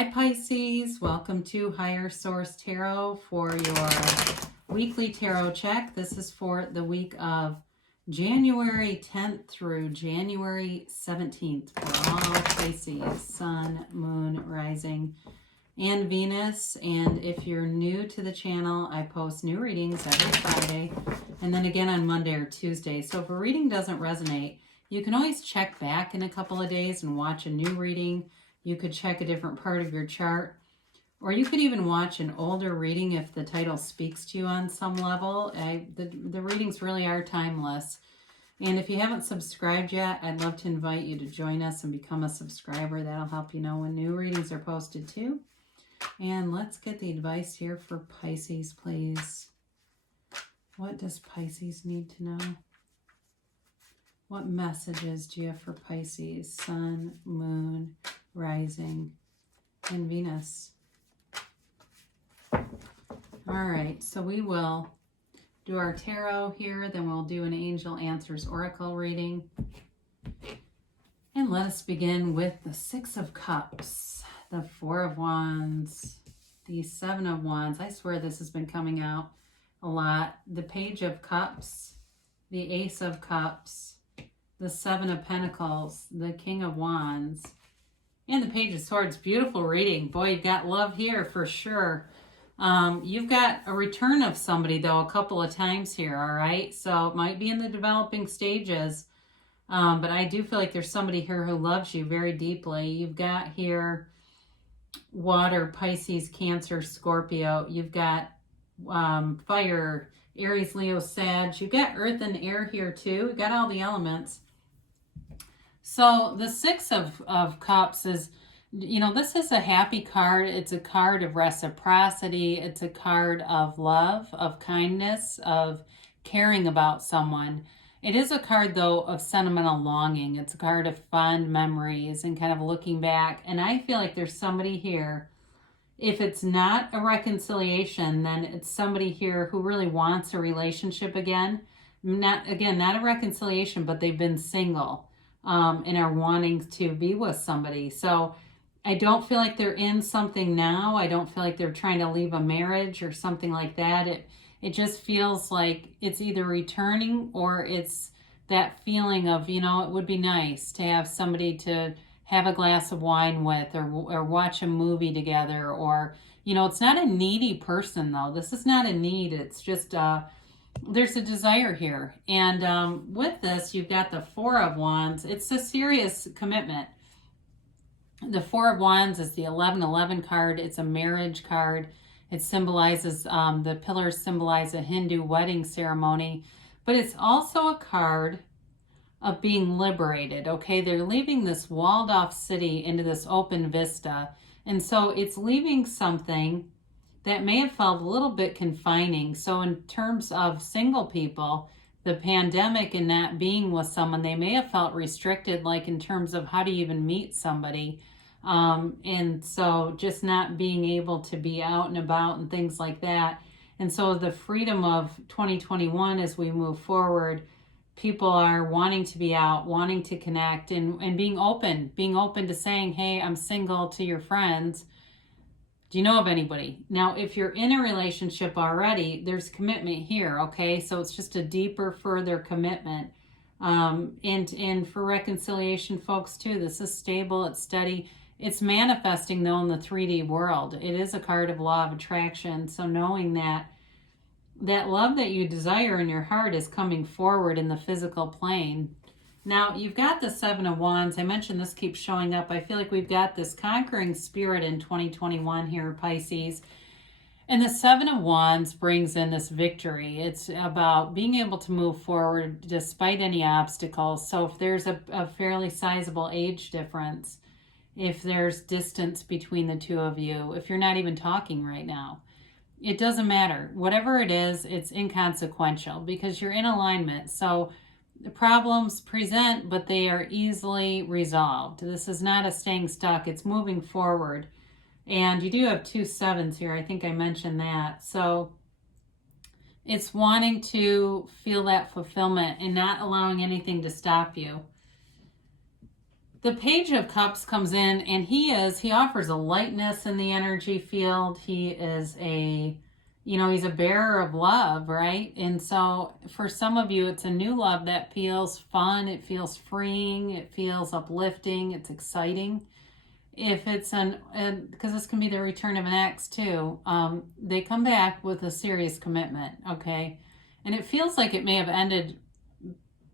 Hi Pisces, welcome to Higher Source Tarot for your weekly tarot check. This is for the week of January 10th through January 17th for all Pisces, Sun, Moon, Rising, and Venus. And if you're new to the channel, I post new readings every Friday and then again on Monday or Tuesday. So if a reading doesn't resonate, you can always check back in a couple of days and watch a new reading. You could check a different part of your chart, or you could even watch an older reading if the title speaks to you on some level. The readings really are timeless. And if you haven't subscribed yet, I'd love to invite you to join us and become a subscriber. That'll help you know when new readings are posted too. And let's get the advice here for Pisces, please. What does Pisces need to know? What messages do you have for Pisces, Sun, Moon, Rising, and Venus? All right, so we will do our tarot here, then we'll do an Angel Answers Oracle reading. And let us begin with the Six of Cups, the Four of Wands, the Seven of Wands. I swear this has been coming out a lot. The Page of Cups, the Ace of Cups, the Seven of Pentacles, the King of Wands, and the Page of Swords. Beautiful reading. Boy, you've got love here for sure. You've got a return of somebody, though, a couple of times here, all right? So it might be in the developing stages, but I do feel like there's somebody here who loves you very deeply. You've got here water, Pisces, Cancer, Scorpio. You've got fire, Aries, Leo, Sag. You've got earth and air here, too. You've got all the elements. So the Six of Cups is, you know, this is a happy card. It's a card of reciprocity. It's a card of love, of kindness, of caring about someone. It is a card, though, of sentimental longing. It's a card of fond memories and kind of looking back. And I feel like there's somebody here. If it's not a reconciliation, then it's somebody here who really wants a relationship again. Not a reconciliation, but they've been single. And are wanting to be with somebody. So I don't feel like they're in something now. I don't feel like they're trying to leave a marriage or something like that. It just feels like it's either returning or it's that feeling of, you know, it would be nice to have somebody to have a glass of wine with or watch a movie together, or, you know, it's not a needy person though. This is not a need. It's just there's a desire here. And with this, you've got the Four of Wands. It's a serious commitment. The Four of Wands is the 1111 card. It's a marriage card. It symbolizes, the pillars symbolize a Hindu wedding ceremony. But it's also a card of being liberated, okay? They're leaving this walled off city into this open vista. And so it's leaving something that may have felt a little bit confining. So in terms of single people, the pandemic and not being with someone, they may have felt restricted, like in terms of how do you even meet somebody. And so just not being able to be out and about and things like that. And so the freedom of 2021 as we move forward, people are wanting to be out, wanting to connect, and being open to saying, hey, I'm single, to your friends. Do you know of anybody? Now, if you're in a relationship already, there's commitment here, okay? So it's just a deeper, further commitment. And for reconciliation, folks, too, this is stable, it's steady. It's manifesting, though, in the 3D world. It is a card of law of attraction. So knowing that love that you desire in your heart is coming forward in the physical plane. Now, you've got the Seven of Wands. I mentioned this keeps showing up. I feel like we've got this conquering spirit in 2021 here, Pisces. And the Seven of Wands brings in this victory. It's about being able to move forward despite any obstacles. So if there's a fairly sizable age difference, if there's distance between the two of you, if you're not even talking right now, it doesn't matter. Whatever it is, it's inconsequential because you're in alignment. So the problems present, but they are easily resolved. This is not a staying stuck. It's moving forward. And you do have two sevens here. I think I mentioned that. So it's wanting to feel that fulfillment and not allowing anything to stop you. The Page of Cups comes in, and he offers a lightness in the energy field. He is he's a bearer of love, right? And so for some of you, it's a new love that feels fun, it feels freeing, it feels uplifting, it's exciting. If it's because this can be the return of an ex too, they come back with a serious commitment, okay? And it feels like it may have ended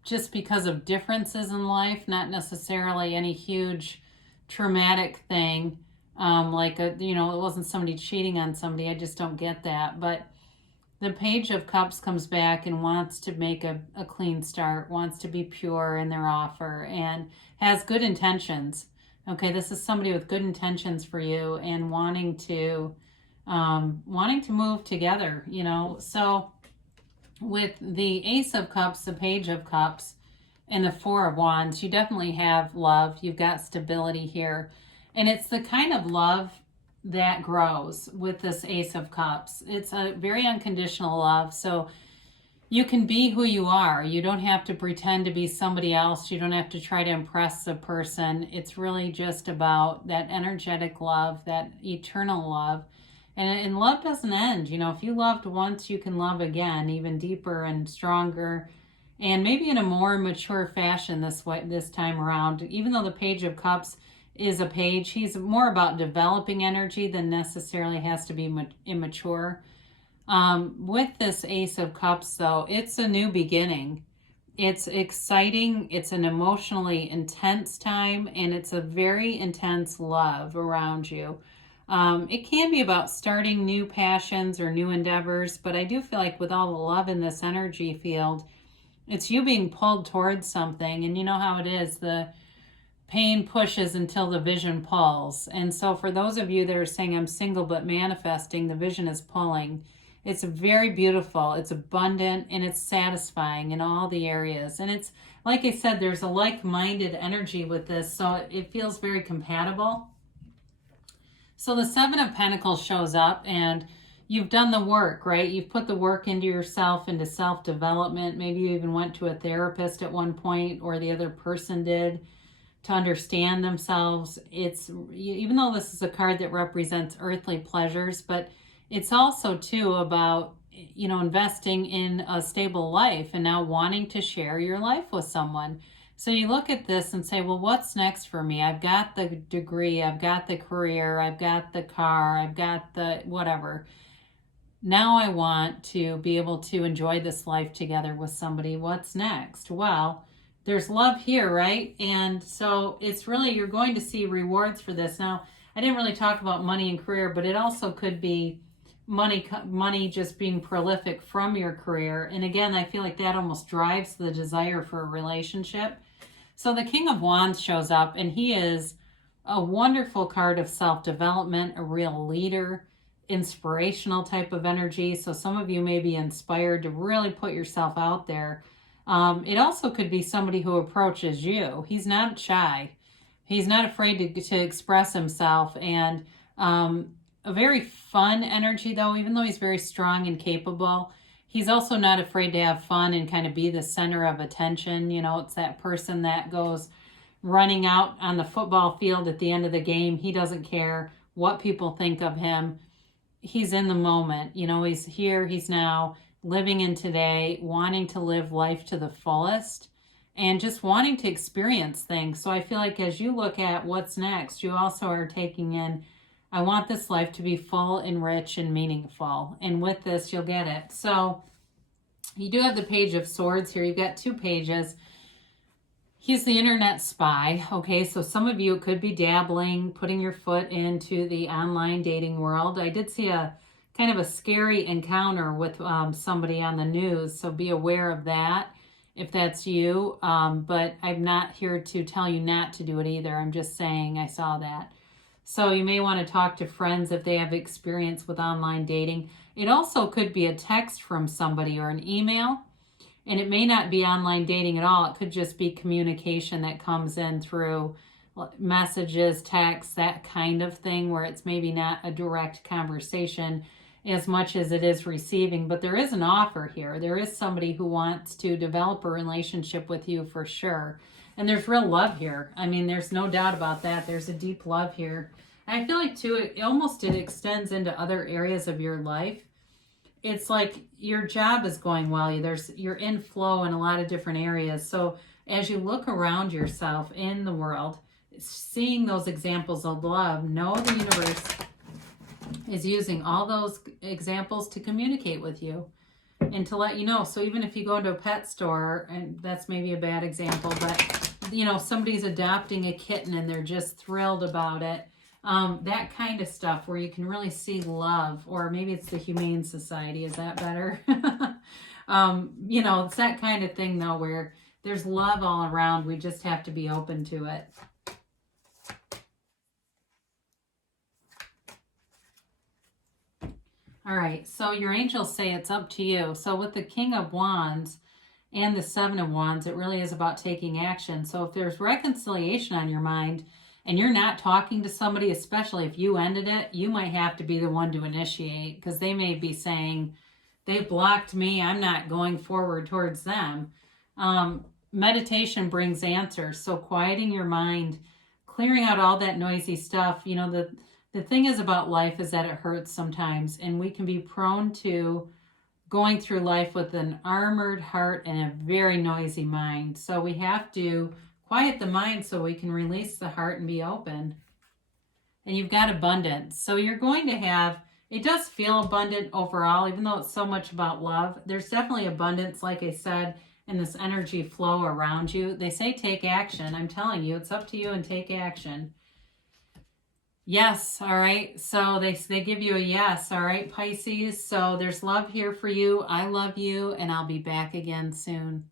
just because of differences in life, not necessarily any huge traumatic thing. It wasn't somebody cheating on somebody. I just don't get that. But the Page of Cups comes back and wants to make a clean start, wants to be pure in their offer, and has good intentions. Okay, this is somebody with good intentions for you and wanting to move together, So with the Ace of Cups, the Page of Cups, and the Four of Wands, you definitely have love. You've got stability here. And it's the kind of love that grows with this Ace of Cups. It's a very unconditional love. So you can be who you are. You don't have to pretend to be somebody else. You don't have to try to impress the person. It's really just about that energetic love, that eternal love. And love doesn't end. If you loved once, you can love again, even deeper and stronger, and maybe in a more mature fashion this time around. Even though the Page of Cups is a page, he's more about developing energy than necessarily has to be immature. With this Ace of Cups, though, it's a new beginning. It's exciting. It's an emotionally intense time, and it's a very intense love around you. It can be about starting new passions or new endeavors, but I do feel like with all the love in this energy field, it's you being pulled towards something. And you know how it is, the pain pushes until the vision pulls. And so for those of you that are saying, I'm single but manifesting, the vision is pulling. It's very beautiful, it's abundant, and it's satisfying in all the areas. And it's, like I said, there's a like-minded energy with this, so it feels very compatible. So the Seven of Pentacles shows up, and you've done the work, right? You've put the work into yourself, into self-development. Maybe you even went to a therapist at one point, or the other person did, to understand themselves. It's, even though this is a card that represents earthly pleasures, but it's also too about, investing in a stable life and now wanting to share your life with someone. So you look at this and say, well, what's next for me? I've got the degree, I've got the career, I've got the car, I've got the whatever. Now I want to be able to enjoy this life together with somebody. What's next? Well, there's love here, right? And so it's really, you're going to see rewards for this. Now, I didn't really talk about money and career, but it also could be money just being prolific from your career. And again, I feel like that almost drives the desire for a relationship. So the King of Wands shows up, and he is a wonderful card of self-development, a real leader, inspirational type of energy. So some of you may be inspired to really put yourself out there. It also could be somebody who approaches you. He's not shy. He's not afraid to express himself, and a very fun energy, though. Even though he's very strong and capable, he's also not afraid to have fun and kind of be the center of attention. It's that person that goes running out on the football field at the end of the game. He doesn't care what people think of him. He's in the moment. He's here, he's now, living in today, wanting to live life to the fullest, and just wanting to experience things. So I feel like as you look at what's next, you also are taking in, I want this life to be full and rich and meaningful. And with this, you'll get it. So you do have the Page of Swords here. You've got two pages. He's the internet spy. Okay, so some of you could be dabbling, putting your foot into the online dating world. I did see a kind of a scary encounter with somebody on the news, so be aware of that if that's you. But I'm not here to tell you not to do it either. I'm just saying I saw that. So you may want to talk to friends if they have experience with online dating. It also could be a text from somebody or an email, and it may not be online dating at all. It could just be communication that comes in through messages, texts, that kind of thing, where it's maybe not a direct conversation as much as it is receiving. But there is an offer here. There is somebody who wants to develop a relationship with you for sure. And there's real love here. I mean, there's no doubt about that. There's a deep love here. And I feel like, too, it extends into other areas of your life. It's like your job is going well. You're in flow in a lot of different areas. So as you look around yourself in the world, seeing those examples of love, know the universe is using all those examples to communicate with you and to let you know. So even if you go into a pet store, and that's maybe a bad example, but somebody's adopting a kitten and they're just thrilled about it. That kind of stuff where you can really see love, or maybe it's the Humane Society. Is that better? It's that kind of thing though, where there's love all around. We just have to be open to it. All right, so your angels say it's up to you. So with the King of Wands and the Seven of Wands, it really is about taking action. So if there's reconciliation on your mind and you're not talking to somebody, especially if you ended it, you might have to be the one to initiate, because they may be saying, they blocked me, I'm not going forward towards them. Meditation brings answers. So quieting your mind, clearing out all that noisy stuff. The thing is about life is that it hurts sometimes, and we can be prone to going through life with an armored heart and a very noisy mind. So we have to quiet the mind so we can release the heart and be open. And you've got abundance. So you're going to have, it does feel abundant overall, even though it's so much about love. There's definitely abundance, like I said, in this energy flow around you. They say take action. I'm telling you, it's up to you, and take action. Yes, all right. So they give you a yes, all right, Pisces. So there's love here for you. I love you, and I'll be back again soon.